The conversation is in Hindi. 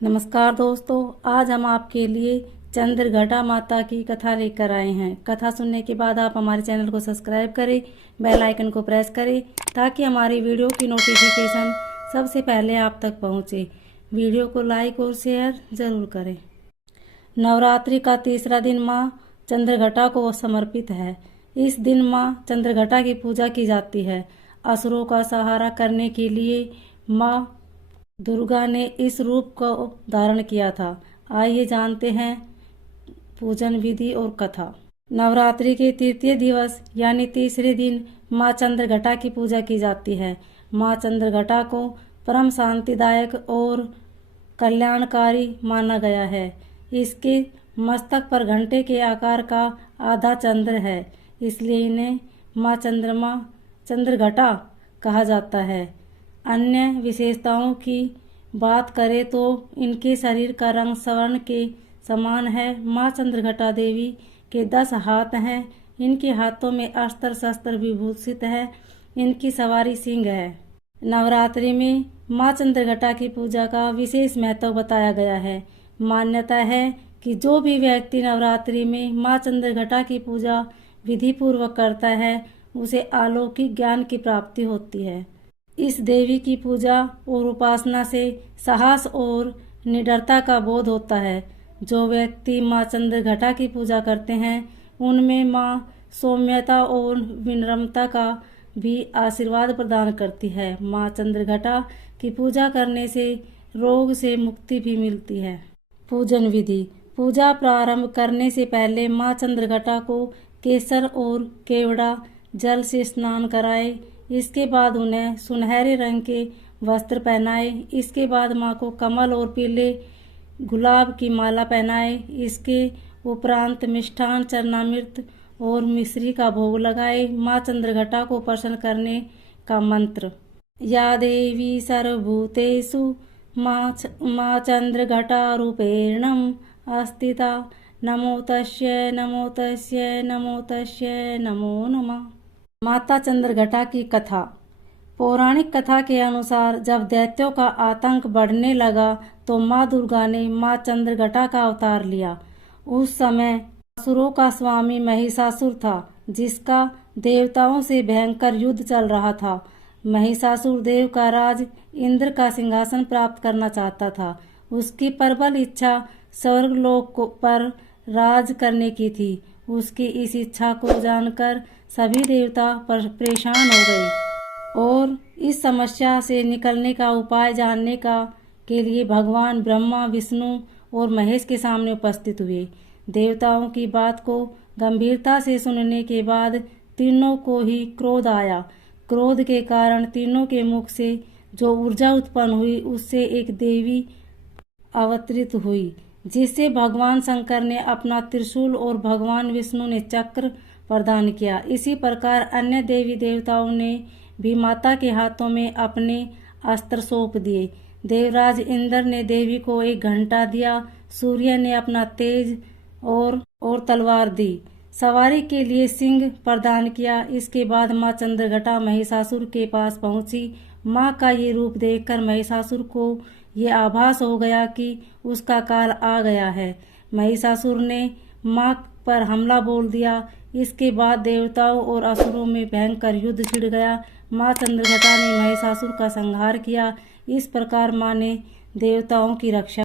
नमस्कार दोस्तों, आज हम आपके लिए चंद्रघटा माता की कथा लेकर आए हैं। कथा सुनने के बाद आप हमारे चैनल को सब्सक्राइब करें, बेल आइकन को प्रेस करें ताकि हमारी वीडियो की नोटिफिकेशन सबसे पहले आप तक पहुंचे। वीडियो को लाइक और शेयर जरूर करें। नवरात्रि का तीसरा दिन माँ चंद्रघटा को समर्पित है। इस दिन माँ चंद्रघटा की पूजा की जाती है। असुरों का सहारा करने के लिए माँ दुर्गा ने इस रूप को धारण किया था। आइए जानते हैं पूजन विधि और कथा। नवरात्रि के तृतीय दिवस यानी तीसरे दिन माँ चंद्रघटा की पूजा की जाती है। माँ चंद्रघटा को परम शांतिदायक और कल्याणकारी माना गया है। इसके मस्तक पर घंटे के आकार का आधा चंद्र है, इसलिए इन्हें माँ चंद्रघटा कहा जाता है। अन्य विशेषताओं की बात करें तो इनके शरीर का रंग स्वर्ण के समान है। माँ चंद्रघटा देवी के 10 हाथ हैं। इनके हाथों में अस्त्र शस्त्र विभूषित है। इनकी सवारी सिंह है। नवरात्रि में माँ चंद्रघटा की पूजा का विशेष महत्व बताया गया है। मान्यता है कि जो भी व्यक्ति नवरात्रि में माँ चंद्रघटा की पूजा विधि पूर्वक करता है, उसे अलौकिक ज्ञान की प्राप्ति होती है। इस देवी की पूजा और उपासना से साहस और निडरता का बोध होता है। जो व्यक्ति माँ चंद्रघटा की पूजा करते हैं, उनमें माँ सौम्यता और विनम्रता का भी आशीर्वाद प्रदान करती है। माँ चंद्रघटा की पूजा करने से रोग से मुक्ति भी मिलती है। पूजन विधि। पूजा प्रारंभ करने से पहले माँ चंद्रघटा को केसर और केवड़ा जल से स्नान कराएं। इसके बाद उन्हें सुनहरे रंग के वस्त्र पहनाए। इसके बाद माँ को कमल और पीले गुलाब की माला पहनाए। इसके उपरांत मिष्ठान, चरणामृत और मिश्री का भोग लगाए। माँ चंद्रघटा को प्रसन्न करने का मंत्र। या देवी सर्वभूतेषु माँ चंद्रघटा रूपेणम अस्तिता नमो तस्यै नमो तस्यै नमो तस्यै नमो नमः। माता चंद्रघटा की कथा। पौराणिक कथा के अनुसार जब दैत्यों का आतंक बढ़ने लगा तो माँ दुर्गा ने माँ चंद्रघटा का अवतार लिया। उस समय असुरों का स्वामी महिषासुर था, जिसका देवताओं से भयंकर युद्ध चल रहा था। महिषासुर देव का राज इंद्र का सिंहासन प्राप्त करना चाहता था। उसकी प्रबल इच्छा स्वर्गलोक पर राज करने की थी। उसकी इस इच्छा को जानकर सभी देवता परेशान हो गए और इस समस्या से निकलने का उपाय जानने के लिए भगवान ब्रह्मा, विष्णु और महेश के सामने उपस्थित हुए। देवताओं की बात को गंभीरता से सुनने के बाद तीनों को ही क्रोध आया। क्रोध के कारण तीनों के मुख से जो ऊर्जा उत्पन्न हुई, उससे एक देवी अवतरित हुई, जिससे भगवान शंकर ने अपना त्रिशूल और भगवान विष्णु ने चक्र प्रदान किया। इसी प्रकार अन्य देवी देवताओं ने भी माता के हाथों में अपने अस्त्र सौंप दिए। देवराज इंद्र ने देवी को एक घंटा दिया। सूर्य ने अपना तेज और तलवार दी। सवारी के लिए सिंह प्रदान किया। इसके बाद माँ चंद्रघटा महिषासुर के पास पहुंची। माँ का ये रूप देखकर महिषासुर को ये आभास हो गया कि उसका काल आ गया है। महिषासुर ने माँ पर हमला बोल दिया। इसके बाद देवताओं और असुरों में भयंकर युद्ध छिड़ गया। माँ चंद्रघटा ने महिषासुर का संहार किया। इस प्रकार माँ ने देवताओं की रक्षा